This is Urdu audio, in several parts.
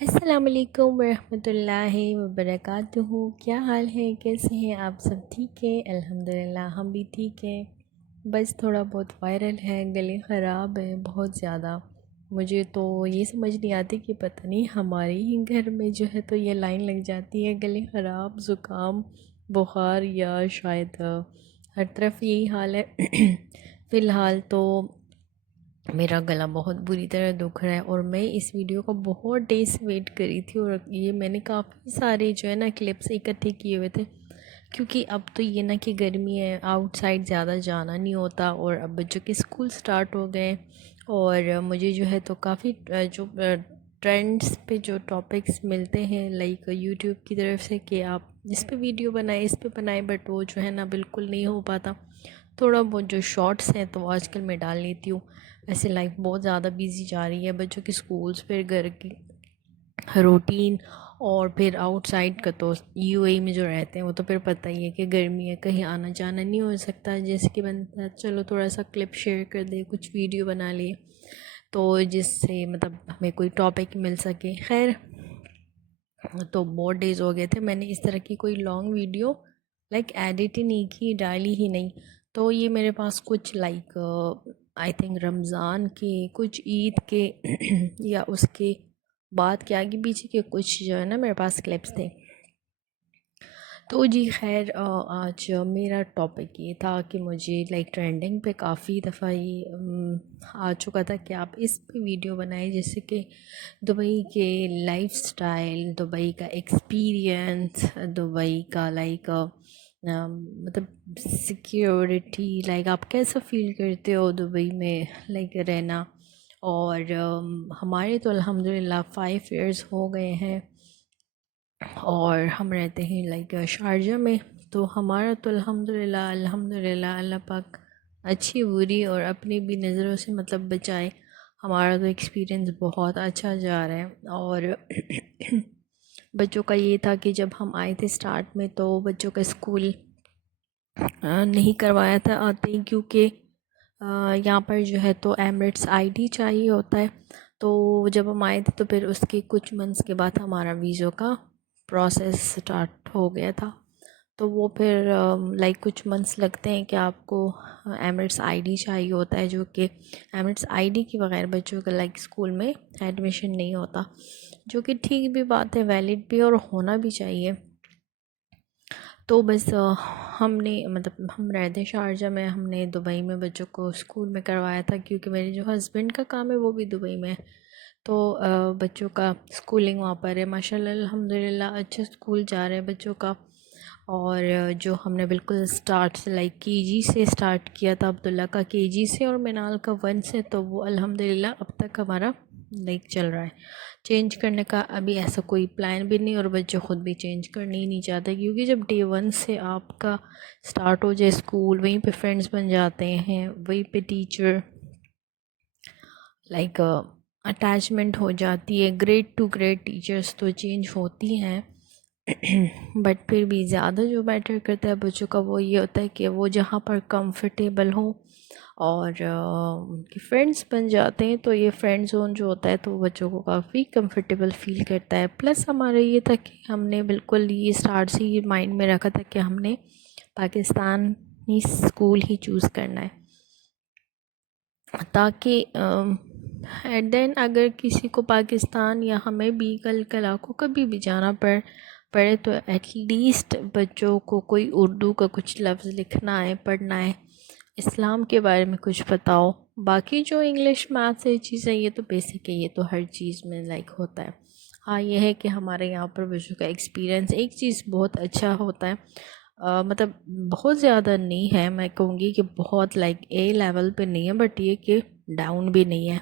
السلام علیکم ورحمۃ اللہ وبرکاتہ۔ کیا حال ہے؟ کیسے ہیں آپ سب؟ ٹھیک ہے الحمدللہ، ہم بھی ٹھیک ہیں۔ بس تھوڑا بہت وائرل ہے، گلے خراب ہے بہت زیادہ۔ مجھے تو یہ سمجھ نہیں آتی کہ پتہ نہیں ہمارے ہی گھر میں جو ہے تو یہ لائن لگ جاتی ہے، گلے خراب، زکام، بخار، یا شاید ہر طرف یہی حال ہے۔ فی الحال تو میرا گلا بہت بری طرح دکھ رہا ہے، اور میں اس ویڈیو کو بہت ڈے سے ویٹ کری تھی، اور یہ میں نے کافی سارے جو ہے نا کلپس اکٹھے کیے ہوئے تھے، کیونکہ اب تو یہ نا کہ گرمی ہے، آؤٹ سائڈ زیادہ جانا نہیں ہوتا، اور اب بچوں کے اسکول سٹارٹ ہو گئے، اور مجھے جو ہے تو کافی جو ٹرینڈس پہ جو ٹاپکس ملتے ہیں لائک یوٹیوب کی طرف سے کہ آپ اس پہ ویڈیو بنائیں، اس پہ بنائیں، بٹ وہ جو ہے نا بالکل نہیں ہو پاتا۔ تھوڑا بہت جو شارٹس ہیں تو آج کل میں ڈال لیتی ہوں۔ ایسے لائف بہت زیادہ بیزی جا رہی ہے، بچوں کے سکولز، پھر گھر کی روٹین، اور پھر آؤٹ سائڈ کا تو یو اے میں جو رہتے ہیں وہ تو پھر پتہ ہی ہے کہ گرمی ہے، کہیں آنا جانا نہیں ہو سکتا، جیسے کہ بنتا چلو تھوڑا سا کلپ شیئر کر دے، کچھ ویڈیو بنا لیے تو جس سے مطلب ہمیں کوئی ٹاپک مل سکے۔ خیر، تو بہت ڈیز ہو گئے تھے میں نے اس طرح کی کوئی لانگ ویڈیو لائک ایڈٹ ہی نہیں کی، ڈالی ہی نہیں۔ تو یہ میرے پاس کچھ لائک آئی تھنک رمضان کے، کچھ عید کے یا اس کے بعد کے آگے پیچھے کے کچھ جو ہے نا میرے پاس کلپس تھے۔ تو جی خیر، آج میرا ٹاپک یہ تھا کہ مجھے لائک ٹرینڈنگ پہ کافی دفعہ یہ آ چکا تھا کہ آپ اس پہ ویڈیو بنائیں، جیسے کہ دبئی کے لائف سٹائل، دبئی کا ایکسپیرینس، دبئی کا لائک مطلب سیکیورٹی، لائک آپ کیسا فیل کرتے ہو دبئی میں لائک رہنا۔ اور ہمارے تو الحمدللہ 5 ایئرس ہو گئے ہیں، اور ہم رہتے ہیں لائک شارجہ میں، تو ہمارا تو الحمدللہ اللہ پاک اچھی بری اور اپنی بھی نظروں سے مطلب بچائے، ہمارا تو ایکسپیرینس بہت اچھا جا رہا ہے۔ اور بچوں کا یہ تھا کہ جب ہم آئے تھے سٹارٹ میں تو بچوں کا اسکول نہیں کروایا تھا آتے ہی، کیونکہ یہاں پر جو ہے تو ایمریٹس آئی ڈی چاہیے ہوتا ہے، تو جب ہم آئے تھے تو پھر اس کے کچھ منتھس کے بعد ہمارا ویزا کا پروسیس سٹارٹ ہو گیا تھا، تو وہ پھر لائک کچھ منتھس لگتے ہیں کہ آپ کو ایمریٹس آئی ڈی چاہیے ہوتا ہے، جو کہ ایمریٹس آئی ڈی کے بغیر بچوں کا لائک اسکول میں ایڈمیشن نہیں ہوتا، جو کہ ٹھیک بھی بات ہے، ویلڈ بھی اور ہونا بھی چاہیے۔ تو بس ہم نے مطلب ہم رہتے شارجہ میں، ہم نے دبئی میں بچوں کو اسکول میں کروایا تھا، کیونکہ میرے جو ہسبینڈ کا کام ہے وہ بھی دبئی میں ہے، تو بچوں کا اسکولنگ وہاں پر ہے، ماشاءاللہ الحمدللہ اچھا اسکول جا رہے ہیں بچوں کا۔ اور جو ہم نے بالکل اسٹارٹ سے لائک کے جی سے اسٹارٹ کیا تھا، عبداللہ کا کے جی سے اور مینال کا 1 سے، تو وہ الحمدللہ اب تک ہمارا لائک چل رہا ہے۔ چینج کرنے کا ابھی ایسا کوئی پلان بھی نہیں، اور بچے خود بھی چینج کرنے ہی نہیں چاہتے، کیونکہ جب ڈے 1 سے آپ کا سٹارٹ ہو جائے اسکول، وہیں پہ فرینڈس بن جاتے ہیں، وہیں پہ ٹیچر لائک اٹیچمنٹ ہو جاتی ہے، گریڈ ٹو گریڈ ٹیچرس تو چینج ہوتی ہیں، بٹ پھر بھی زیادہ جو میٹر کرتا ہے بچوں کا وہ یہ ہوتا ہے کہ وہ جہاں پر کمفرٹیبل ہوں اور ان کے فرینڈس بن جاتے ہیں، تو یہ فرینڈ زون جو ہوتا ہے تو وہ بچوں کو کافی کمفرٹیبل فیل کرتا ہے۔ پلس ہمارا یہ تھا کہ ہم نے بالکل یہ اسٹارٹ سے یہ مائنڈ میں رکھا تھا کہ ہم نے پاکستانی اسکول ہی چوز کرنا ہے، تاکہ ایٹ دین اگر کسی کو پاکستان یا ہمیں بھی کل کو کبھی بھی جانا پڑے تو ایٹ لیسٹ بچوں کو کوئی اردو کا کچھ لفظ لکھنا ہے، پڑھنا ہے، اسلام کے بارے میں کچھ پتہ ہو۔ باقی جو انگلش میتھس یہ چیزیں یہ تو بیسک ہے، یہ تو ہر چیز میں لائک ہوتا ہے۔ ہاں یہ ہے کہ ہمارے یہاں پر بچوں کا ایکسپیرینس ایک چیز بہت اچھا ہوتا ہے، مطلب بہت زیادہ نہیں ہے، میں کہوں گی کہ بہت لائک اے لیول پہ نہیں ہے، بٹ یہ کہ ڈاؤن بھی نہیں ہے۔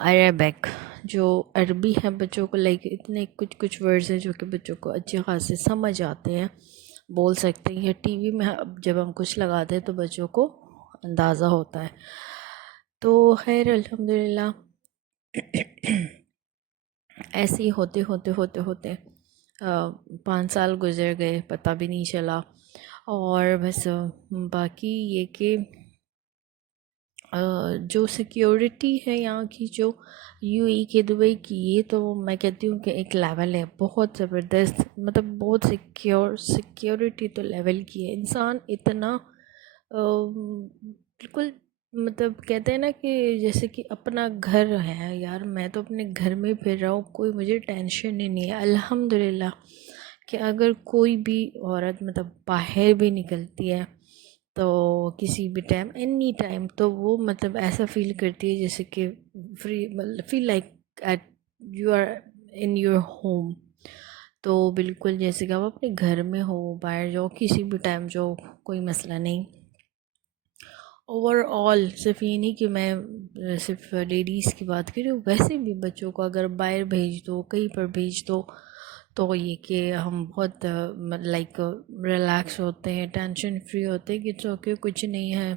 عربک جو عربی ہے بچوں کو لائک اتنے کچھ ورڈز ہیں جو کہ بچوں کو اچھے خاصے سمجھ آتے ہیں، بول سکتے ہیں، ٹی وی میں جب ہم کچھ لگاتے ہیں تو بچوں کو اندازہ ہوتا ہے۔ تو خیر الحمدللہ ایسے ہی ہوتے 5 سال گزر گئے، پتہ بھی نہیں چلا۔ اور بس باقی یہ کہ جو سیکیورٹی ہے یہاں کی، جو یو اے کے دبئی کی، یہ تو میں کہتی ہوں کہ ایک لیول ہے بہت زبردست، مطلب بہت سیکیورٹی تو لیول کی ہے. انسان اتنا بالکل، مطلب کہتے ہیں نا کہ جیسے کہ اپنا گھر ہے. یار میں تو اپنے گھر میں پھر رہا ہوں، کوئی مجھے ٹینشن ہی نہیں ہے الحمدللہ. کہ اگر کوئی بھی عورت مطلب باہر بھی نکلتی ہے تو کسی بھی ٹائم، اینی ٹائم، تو وہ مطلب ایسا فیل کرتی ہے جیسے کہ فری، مطلب feel like it you are in your home. تو بالکل جیسے کہ آپ اپنے گھر میں ہو، باہر جاؤ کسی بھی ٹائم جاؤ، کوئی مسئلہ نہیں. اوور آل صرف یہ نہیں کہ میں صرف لیڈیز کی بات کر رہی ہوں، ویسے بھی بچوں کو اگر باہر بھیج دو، کہیں پر بھیج دو، تو یہ کہ ہم بہت لائک ریلیکس ہوتے ہیں، ٹینشن فری ہوتے ہیں کہ اوکے کچھ نہیں ہے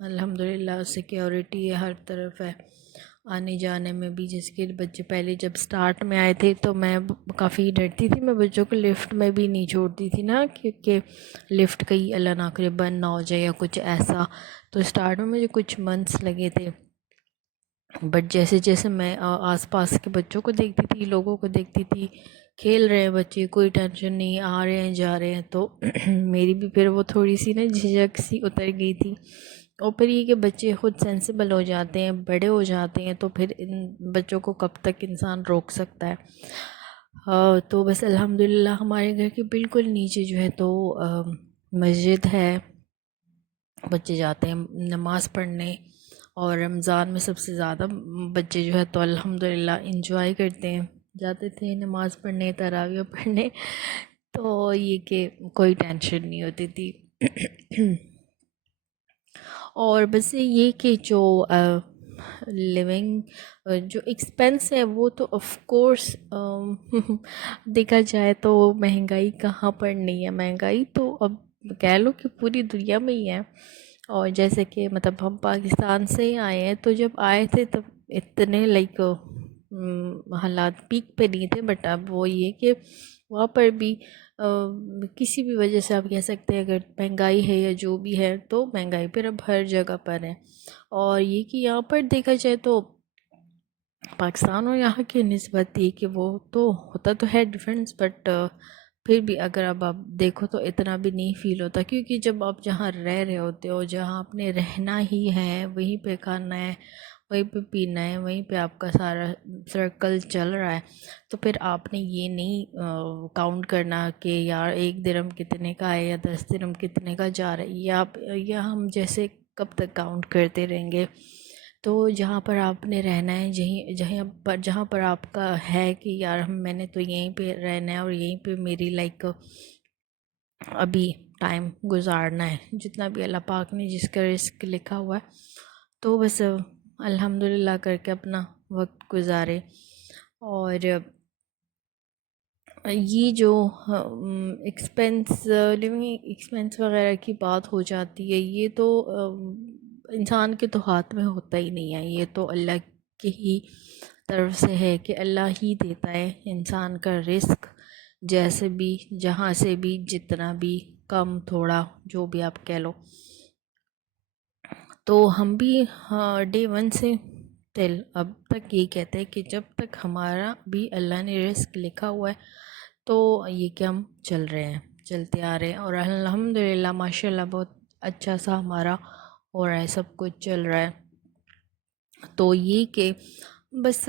الحمدللہ. سیکیورٹی ہے ہر طرف ہے، آنے جانے میں بھی. جس کے بچے پہلے جب سٹارٹ میں آئے تھے تو میں کافی ڈرتی تھی، میں بچوں کو لفٹ میں بھی نہیں چھوڑتی تھی نا، کیونکہ لفٹ کہیں اللہ نہ کرے بند نہ ہو جائے یا کچھ ایسا. تو سٹارٹ میں مجھے کچھ منتھس لگے تھے، بٹ جیسے جیسے میں آس پاس کے بچوں کو دیکھتی تھی، لوگوں کو دیکھتی تھی، کھیل رہے ہیں بچے، کوئی ٹینشن نہیں، آ رہے ہیں جا رہے ہیں، تو میری بھی پھر وہ تھوڑی سی نا جھجک سی اتر گئی تھی. اور پھر یہ کہ بچے خود سینسیبل ہو جاتے ہیں، بڑے ہو جاتے ہیں، تو پھر ان بچوں کو کب تک انسان روک سکتا ہے. تو بس الحمدللہ ہمارے گھر کے بالکل نیچے جو ہے تو مسجد ہے، بچے جاتے ہیں نماز پڑھنے. اور رمضان میں سب سے زیادہ بچے جو ہے تو الحمدللہ انجوائے کرتے ہیں، جاتے تھے نماز پڑھنے، تراویح پڑھنے. تو یہ کہ کوئی ٹینشن نہیں ہوتی تھی. اور بس یہ کہ جو لیونگ جو ایکسپینس ہے وہ تو آف کورس دیکھا جائے تو مہنگائی کہاں پر نہیں ہے. مہنگائی تو اب کہہ لو کہ پوری دنیا میں ہی ہے. اور جیسے کہ مطلب ہم پاکستان سے ہی آئے ہیں، تو جب آئے تھے تب اتنے لائک حالات پیک پہ نہیں تھے، بٹ اب وہ یہ کہ وہاں پر بھی کسی بھی وجہ سے آپ کہہ سکتے ہیں اگر مہنگائی ہے یا جو بھی ہے، تو مہنگائی پھر اب ہر جگہ پر ہے. اور یہ کہ یہاں پر دیکھا جائے تو پاکستان اور یہاں کی نسبت یہ کہ وہ تو ہوتا تو ہے ڈفرینس، بٹ پھر بھی اگر اب آپ دیکھو تو اتنا بھی نہیں فیل ہوتا، کیونکہ جب آپ جہاں رہ رہے ہوتے ہو، جہاں آپ نے رہنا ہی ہے، وہیں پہ کھانا ہے، وہیں پہ پینا ہے، وہیں پہ آپ کا سارا سرکل چل رہا ہے، تو پھر آپ نے یہ نہیں کاؤنٹ کرنا کہ یار 1 درہم کتنے کا ہے یا 10 درہم کتنے کا جا رہا ہے، یا ہم جیسے کب تک کاؤنٹ کرتے رہیں گے. تو جہاں پر آپ نے رہنا ہے، جہاں پر آپ کا ہے کہ یار میں نے تو یہیں پہ رہنا ہے اور یہیں پہ میری لائک ابھی ٹائم گزارنا ہے، جتنا بھی اللہ پاک نے جس کا رزق لکھا ہوا ہے، تو بس الحمدللہ کر کے اپنا وقت گزارے. اور یہ جو لیونگ ایکسپینس وغیرہ کی بات ہو جاتی ہے، یہ تو انسان کے تو ہاتھ میں ہوتا ہی نہیں ہے، یہ تو اللہ کی ہی طرف سے ہے کہ اللہ ہی دیتا ہے انسان کا رزق، جیسے بھی، جہاں سے بھی، جتنا بھی، کم تھوڑا جو بھی آپ کہہ لو. تو ہم بھی ڈے 1 سے تل اب تک یہ کہتے ہیں کہ جب تک ہمارا بھی اللہ نے رزق لکھا ہوا ہے تو یہ کہ ہم چل رہے ہیں، چلتے آ رہے ہیں. اور الحمدللہ ماشاءاللہ بہت اچھا سا ہمارا ہو رہا ہے، سب کچھ چل رہا ہے. تو یہ کہ بس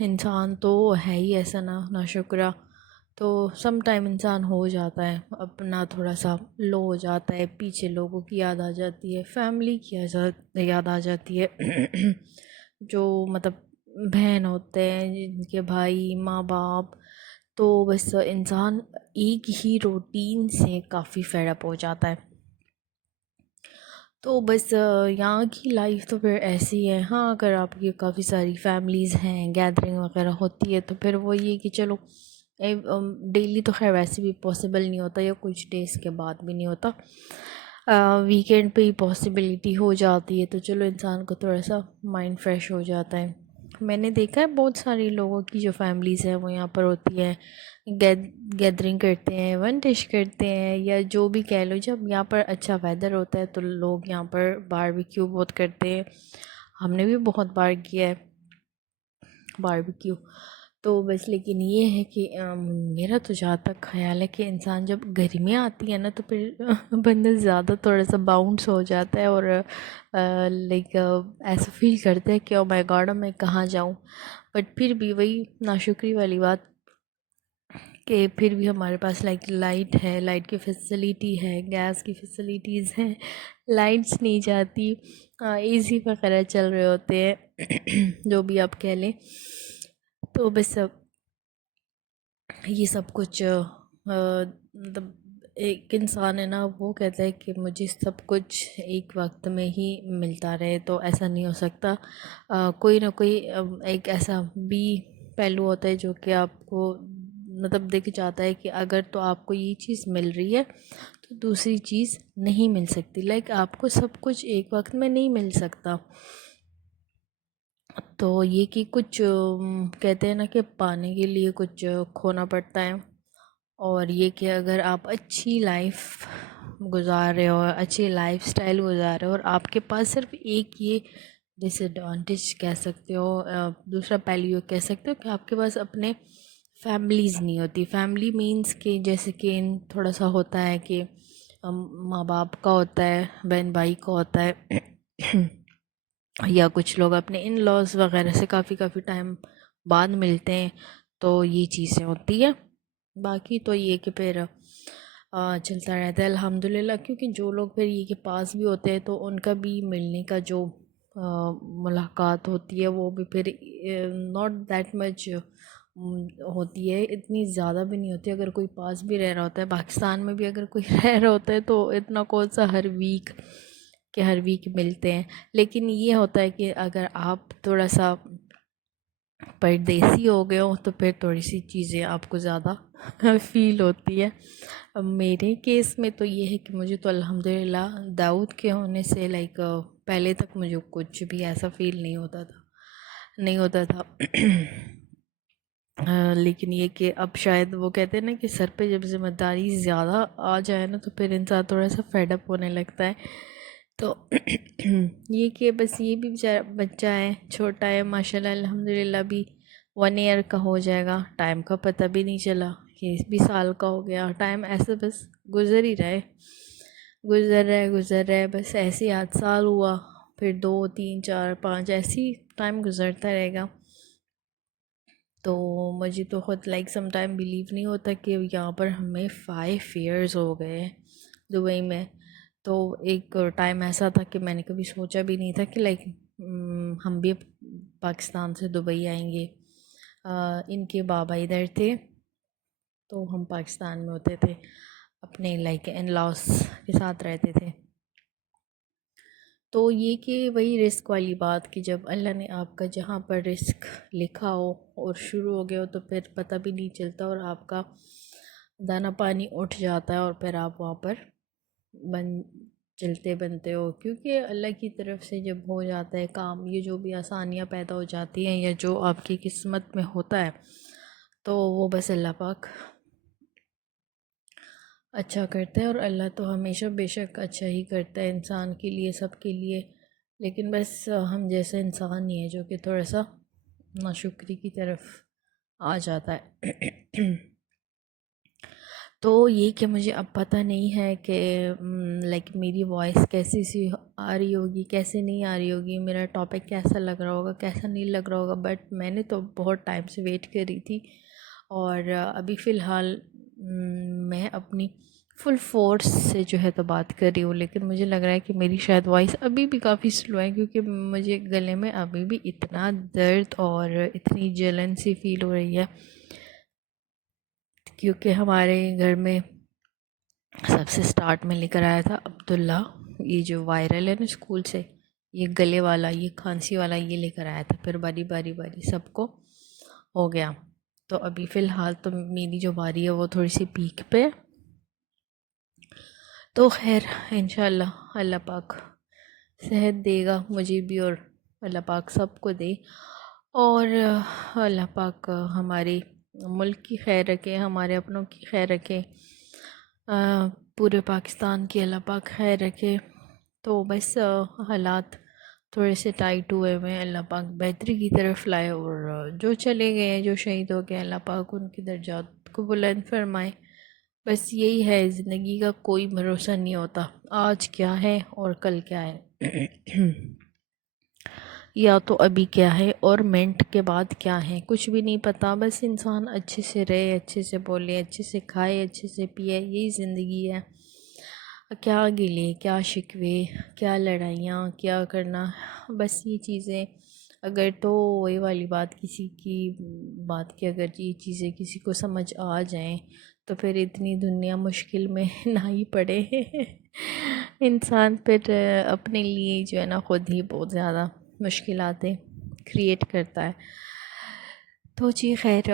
انسان تو ہے ہی ایسا نا شکرہ، تو سم ٹائم انسان ہو جاتا ہے اپنا تھوڑا سا لو ہو جاتا ہے، پیچھے لوگوں کی یاد آ جاتی ہے، فیملی کی یاد آ جاتی ہے. جو مطلب بہن ہوتے ہیں، جن کے بھائی، ماں باپ، تو بس انسان ایک ہی روٹین سے کافی فیڈ اپ ہو جاتا ہے. تو بس یہاں کی لائف تو پھر ایسی ہے. ہاں اگر آپ کی کافی ساری فیملیز ہیں، گیدرنگ وغیرہ ہوتی ہے، تو پھر وہ یہ کہ چلو ڈیلی تو خیر ویسے بھی پاسبل نہیں ہوتا، یا کچھ ڈیز کے بعد بھی نہیں ہوتا، ویکینڈ پہ ہی پاسبلٹی ہو جاتی ہے، تو چلو انسان کو تھوڑا سا مائنڈ فریش ہو جاتا ہے. میں نے دیکھا ہے بہت سارے لوگوں کی جو فیملیز ہیں وہ یہاں پر ہوتی ہیں، گیدرنگ کرتے ہیں، ون ڈش کرتے ہیں، یا جو بھی کہہ لو. جب یہاں پر اچھا ویدر ہوتا ہے تو لوگ یہاں پر باربیکیو بہت کرتے ہیں. ہم نے بھی بہت بار کیا ہے باربیکیو. تو بس لیکن یہ ہے کہ میرا تو جہاں تک خیال ہے کہ انسان جب گرمیاں آتی ہیں نا تو پھر بندہ زیادہ تھوڑا سا باؤنس ہو جاتا ہے، اور لائک ایسا فیل کرتا ہے کہ او مائی گاڈ میں کہاں جاؤں. بٹ پھر بھی وہی ناشکری والی بات کہ پھر بھی ہمارے پاس لائٹ ہے، لائٹ کی فیسلٹی ہے، گیس کی فیسلٹیز ہیں. لائٹس نہیں جاتی، اے سی وغیرہ چل رہے ہوتے ہیں جو بھی آپ کہہ لیں. تو بس یہ سب کچھ مطلب ایک انسان ہے نا وہ کہتا ہے کہ مجھے سب کچھ ایک وقت میں ہی ملتا رہے، تو ایسا نہیں ہو سکتا. کوئی نہ کوئی ایک ایسا بھی پہلو ہوتا ہے جو کہ آپ کو مطلب دیکھ جاتا ہے کہ اگر تو آپ کو یہ چیز مل رہی ہے تو دوسری چیز نہیں مل سکتی. لائک آپ کو سب کچھ ایک وقت میں نہیں مل سکتا. تو یہ کہ کچھ کہتے ہیں نا کہ پانے کے لیے کچھ کھونا پڑتا ہے. اور یہ کہ اگر آپ اچھی لائف گزار رہے ہو، اچھی لائف سٹائل گزار رہے ہو، اور آپ کے پاس صرف ایک یہ ڈس ایڈوانٹیج کہہ سکتے ہو، دوسرا پہلو یہ کہہ سکتے ہو کہ آپ کے پاس اپنے فیملیز نہیں ہوتی. فیملی مینس کہ جیسے کہ تھوڑا سا ہوتا ہے کہ ماں باپ کا ہوتا ہے، بہن بھائی کا ہوتا ہے یا کچھ لوگ اپنے ان لاز وغیرہ سے کافی ٹائم بعد ملتے ہیں، تو یہ چیزیں ہوتی ہے. باقی تو یہ کہ پھر چلتا رہتا ہے الحمدللہ. کیونکہ جو لوگ پھر یہ کہ پاس بھی ہوتے ہیں تو ان کا بھی ملنے کا جو ملاقات ہوتی ہے وہ بھی پھر ناٹ دیٹ مچ ہوتی ہے، اتنی زیادہ بھی نہیں ہوتی. اگر کوئی پاس بھی رہ رہا ہوتا ہے، پاکستان میں بھی اگر کوئی رہ رہا ہوتا ہے تو اتنا کون سا ہر ویک ملتے ہیں. لیکن یہ ہوتا ہے کہ اگر آپ تھوڑا سا پردیسی ہو گئے ہو تو پھر تھوڑی سی چیزیں آپ کو زیادہ فیل ہوتی ہے. میرے کیس میں تو یہ ہے کہ مجھے تو الحمدللہ داؤد کے ہونے سے لائک پہلے تک مجھے کچھ بھی ایسا فیل نہیں ہوتا تھا لیکن یہ کہ اب شاید وہ کہتے ہیں نا کہ سر پہ جب ذمہ داری زیادہ آ جائے نا تو پھر انسان تھوڑا سا فیڈ اپ ہونے لگتا ہے. تو یہ کہ بس یہ بھی بیچارہ بچہ ہے، چھوٹا ہے ماشاءاللہ الحمدللہ، بھی 1 ایئر کا ہو جائے گا. ٹائم کا پتہ بھی نہیں چلا کہ 20 سال کا ہو گیا. ٹائم ایسے بس گزر ہی گزر رہا ہے بس ایسے ہی 8 سال ہوا، پھر 2 3 4 5 ایسے ہی ٹائم گزرتا رہے گا. تو مجھے تو خود لائک سم ٹائم بلیو نہیں ہوتا کہ یہاں پر ہمیں 5 ایئرز ہو گئے دبئی میں. تو ایک ٹائم ایسا تھا کہ میں نے کبھی سوچا بھی نہیں تھا کہ لائک ہم بھی پاکستان سے دبئی آئیں گے. ان کے بابا ادھر تھے تو ہم پاکستان میں ہوتے تھے، اپنے لائک ان لاس کے ساتھ رہتے تھے. تو یہ کہ وہی رزق والی بات کہ جب اللہ نے آپ کا جہاں پر رزق لکھا ہو اور شروع ہو گیا ہو تو پھر پتہ بھی نہیں چلتا، اور آپ کا دانا پانی اٹھ جاتا ہے اور پھر آپ وہاں پر چلتے بنتے ہو. کیونکہ اللہ کی طرف سے جب ہو جاتا ہے کام، یہ جو بھی آسانیاں پیدا ہو جاتی ہیں یا جو آپ کی قسمت میں ہوتا ہے تو وہ بس اللہ پاک اچھا کرتا ہے. اور اللہ تو ہمیشہ بے شک اچھا ہی کرتا ہے انسان کے لیے، سب کے لیے. لیکن بس ہم جیسا انسان ہی ہے جو کہ تھوڑا سا ناشکری کی طرف آ جاتا ہے. تو یہ کہ مجھے اب پتہ نہیں ہے کہ لائک میری وائس کیسی سی آ رہی ہوگی، کیسے نہیں آ رہی ہوگی، میرا ٹاپک کیسا لگ رہا ہوگا، کیسا نہیں لگ رہا ہوگا. بٹ میں نے تو بہت ٹائم سے ویٹ کر رہی تھی، اور ابھی فی الحال میں اپنی فل فورس سے جو ہے تو بات کر رہی ہوں. لیکن مجھے لگ رہا ہے کہ میری شاید وائس ابھی بھی کافی سلو ہے، کیونکہ مجھے گلے میں ابھی بھی اتنا درد اور اتنی جلن سی فیل ہو رہی ہے. کیونکہ ہمارے گھر میں سب سے سٹارٹ میں لے کر آیا تھا عبداللہ، یہ جو وائرل ہے نا اسکول سے، یہ گلے والا، یہ کھانسی والا، یہ لے کر آیا تھا. پھر باری سب کو ہو گیا. تو ابھی فی الحال تو میری جو باری ہے وہ تھوڑی سی پیک پہ. تو خیر انشاءاللہ اللہ پاک صحت دے گا مجھے بھی، اور اللہ پاک سب کو دے. اور اللہ پاک ہمارے ملک کی خیر رکھے، ہمارے اپنوں کی خیر رکھے، پورے پاکستان کی اللہ پاک خیر رکھے۔ تو بس حالات تھوڑے سے ٹائٹ ہوئے ہوئے ہیں، اللہ پاک بہتری کی طرف لائے، اور جو چلے گئے ہیں، جو شہید ہو گئے، اللہ پاک ان کی درجات کو بلند فرمائے۔ بس یہی ہے، زندگی کا کوئی بھروسہ نہیں ہوتا، آج کیا ہے اور کل کیا ہے یا تو ابھی کیا ہے اور منٹ کے بعد کیا ہے، کچھ بھی نہیں پتہ۔ بس انسان اچھے سے رہے، اچھے سے بولے، اچھے سے کھائے، اچھے سے پیے، یہی زندگی ہے۔ کیا گلے، کیا شکوے، کیا لڑائیاں، کیا کرنا، بس یہ چیزیں اگر تو وہی والی بات، کسی کی بات کی اگر یہ چیزیں کسی کو سمجھ آ جائیں تو پھر اتنی دنیا مشکل میں نہ ہی پڑے انسان پھر اپنے لیے جو ہے نا خود ہی بہت زیادہ مشکلاتیں کریٹ کرتا ہے۔ تو جی خیر،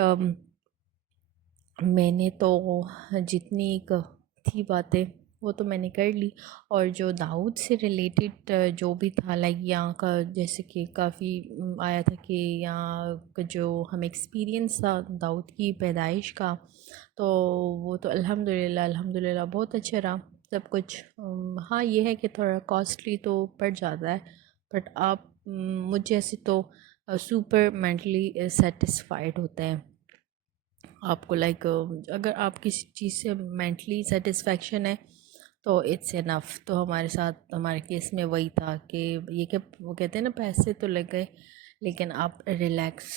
میں نے تو جتنی تھی باتیں وہ تو میں نے کر لی، اور جو داؤد سے ریلیٹڈ جو بھی تھا، لائک یہاں کا جیسے کہ کافی آیا تھا کہ یہاں کا جو ہمیں ایکسپیرینس تھا داؤد کی پیدائش کا، تو وہ تو الحمدللہ بہت اچھا رہا سب کچھ۔ ہاں یہ ہے کہ تھوڑا کاسٹلی تو پڑ جاتا ہے، بٹ آپ مجھ جیسے تو سپر مینٹلی سیٹسفائیڈ ہوتے ہیں۔ آپ کو لائک اگر آپ کسی چیز سے مینٹلی سیٹسفیکشن ہے تو اٹس انف۔ تو ہمارے ساتھ ہمارے کیس میں وہی تھا کہ یہ کہ وہ کہتے ہیں نا پیسے تو لگ گئے لیکن آپ ریلیکس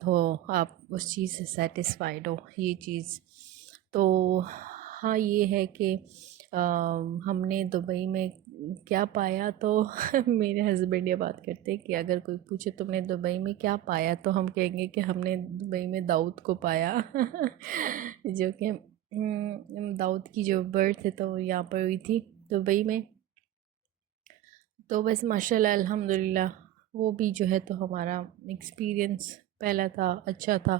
ہو، آپ اس چیز سے سیٹسفائیڈ ہو، یہ چیز تو ہاں یہ ہے کہ ہم نے دبئی میں کیا پایا، تو میرے ہسبینڈ یہ بات کرتے کہ اگر کوئی پوچھے تم نے دبئی میں کیا پایا تو ہم کہیں گے کہ ہم نے دبئی میں داؤد کو پایا جو کہ داؤد کی جو برتھ ہے تو یہاں پر ہوئی تھی دبئی میں۔ تو بس ماشاءاللہ الحمدللہ وہ بھی جو ہے تو ہمارا ایکسپیرینس پہلا تھا، اچھا تھا،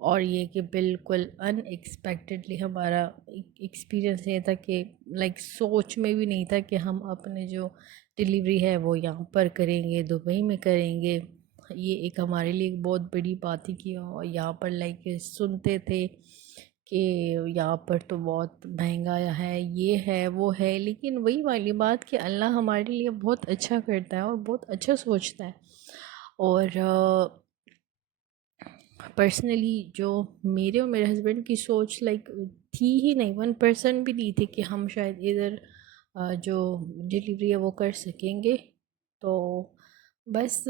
اور یہ کہ بالکل ان ایکسپیکٹڈلی ہمارا ایکسپیرینس یہ تھا کہ لائک سوچ میں بھی نہیں تھا کہ ہم اپنے جو ڈلیوری ہے وہ یہاں پر کریں گے، دبئی میں کریں گے۔ یہ ایک ہمارے لیے ایک بہت بڑی بات تھی کہ یہاں پر لائک سنتے تھے کہ یہاں پر تو بہت مہنگا ہے، یہ ہے وہ ہے، لیکن وہی والی بات کہ اللہ ہمارے لیے بہت اچھا کرتا ہے اور بہت اچھا سوچتا ہے۔ اور پرسنلی جو میرے اور میرے ہسبینڈ کی سوچ لائک تھی ہی نہیں، 1% بھی نہیں تھی کہ ہم شاید ادھر جو ڈلیوری ہے وہ کر سکیں گے۔ تو بس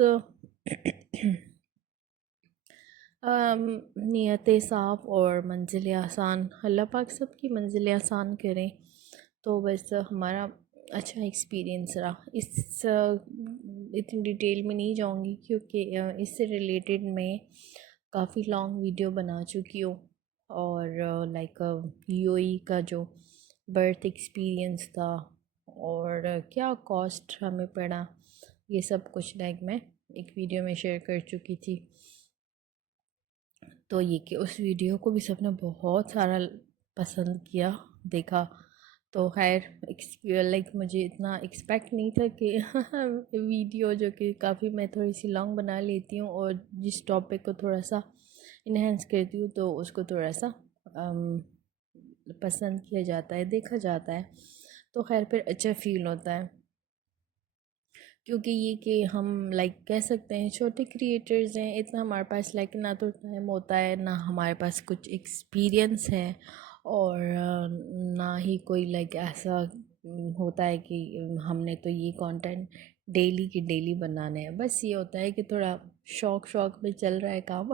نیتیں صاف اور منزلیں آسان، اللہ پاک سب کی منزلیں آسان کریں۔ تو بس ہمارا اچھا ایکسپیرینس رہا، اتنی ڈیٹیل میں نہیں جاؤں گی کیونکہ اس سے ریلیٹڈ میں کافی لانگ ویڈیو بنا چکی ہوں، اور لائک یو اے کا جو برتھ ایکسپیرینس تھا اور کیا کاسٹ ہمیں پڑا، یہ سب کچھ لائک میں ایک ویڈیو میں شیئر کر چکی تھی۔ تو یہ کہ اس ویڈیو کو بھی سب نے بہت سارا پسند کیا، دیکھا، تو خیر لائک مجھے اتنا ایکسپیکٹ نہیں تھا کہ ویڈیو جو کہ کافی میں تھوڑی سی لانگ بنا لیتی ہوں اور جس ٹاپک کو تھوڑا سا انہینس کرتی ہوں تو اس کو تھوڑا سا پسند کیا جاتا ہے، دیکھا جاتا ہے، تو خیر پھر اچھا فیل ہوتا ہے، کیونکہ یہ کہ ہم لائک کہہ سکتے ہیں چھوٹے کریئٹرز ہیں، اتنا ہمارے پاس لائک نہ تو ٹائم ہوتا ہے، نہ ہمارے پاس کچھ ایکسپیرینس ہے، اور نہ ہی کوئی لائک ایسا ہوتا ہے کہ ہم نے تو یہ کانٹینٹ ڈیلی کی ڈیلی بنانا ہے، بس یہ ہوتا ہے کہ تھوڑا شوق میں چل رہا ہے کام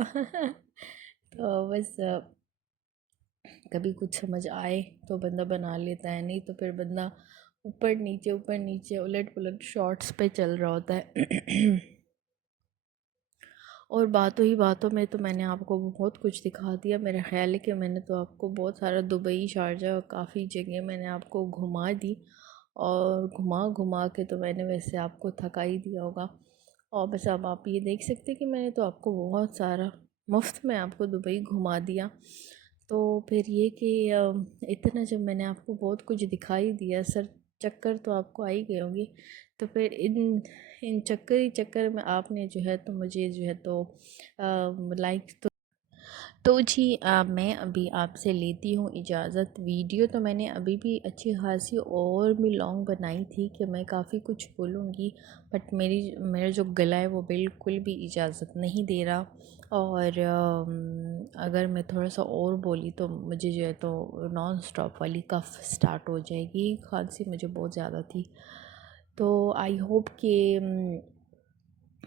تو بس کبھی کچھ سمجھ آئے تو بندہ بنا لیتا ہے، نہیں تو پھر بندہ اوپر نیچے الٹ پلٹ شارٹس پہ چل رہا ہوتا ہے اور باتوں میں تو میں نے آپ کو بہت کچھ دکھا دیا، میرا خیال ہے کہ میں نے تو آپ کو بہت سارا دبئی، شارجہ، کافی جگہ میں نے آپ کو گھما دی، اور گھما کے تو میں نے ویسے آپ کو تھکا ہی دیا ہوگا، اور بس اب آپ یہ دیکھ سکتے کہ میں نے تو آپ کو بہت سارا مفت میں آپ کو دبئی گھما دیا۔ تو پھر یہ کہ اتنا جب میں نے آپ کو بہت کچھ دکھائی دیا، سر چکر تو آپ کو آ ہی گئے ہوں گے، تو پھر ان چکر میں آپ نے جو ہے تو مجھے جو ہے تو لائک تو جی میں ابھی آپ سے لیتی ہوں اجازت۔ ویڈیو تو میں نے ابھی بھی اچھی خاصی اور بھی لانگ بنائی تھی کہ میں کافی کچھ بولوں گی، بٹ میرا جو گلا ہے وہ بالکل بھی اجازت نہیں دے رہا، اور اگر میں تھوڑا سا اور بولی تو مجھے جو ہے تو نان سٹاپ والی کف سٹارٹ ہو جائے گی۔ کھانسی مجھے بہت زیادہ تھی، تو آئی ہوپ کہ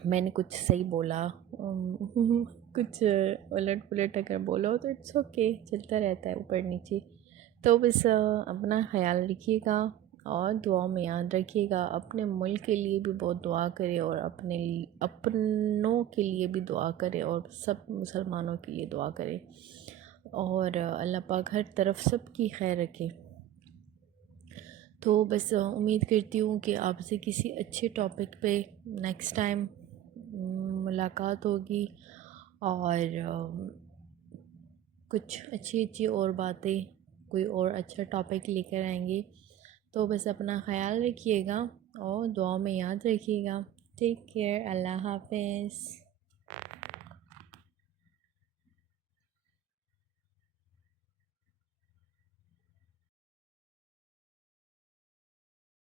میں نے کچھ صحیح بولا، کچھ الٹ پلٹ اگر بولا ہو تو اٹس اوکے، چلتا رہتا ہے اوپر نیچے۔ تو بس اپنا خیال رکھیے گا اور دعاؤں میں یاد رکھیے گا، اپنے ملک کے لیے بھی بہت دعا کرے، اور اپنوں کے لیے بھی دعا کرے، اور سب مسلمانوں کے لیے دعا کرے، اور اللہ پاک ہر طرف سب کی خیر رکھے۔ تو بس امید کرتی ہوں کہ آپ سے کسی اچھے ٹاپک پہ نیکسٹ ٹائم ملاقات ہوگی، اور کچھ اچھی اور باتیں، کوئی اور اچھا ٹاپک لے کر آئیں گے۔ تو بس اپنا خیال رکھیے گا اور دعاؤں میں یاد رکھیے گا۔ ٹیک کیئر، اللہ حافظ۔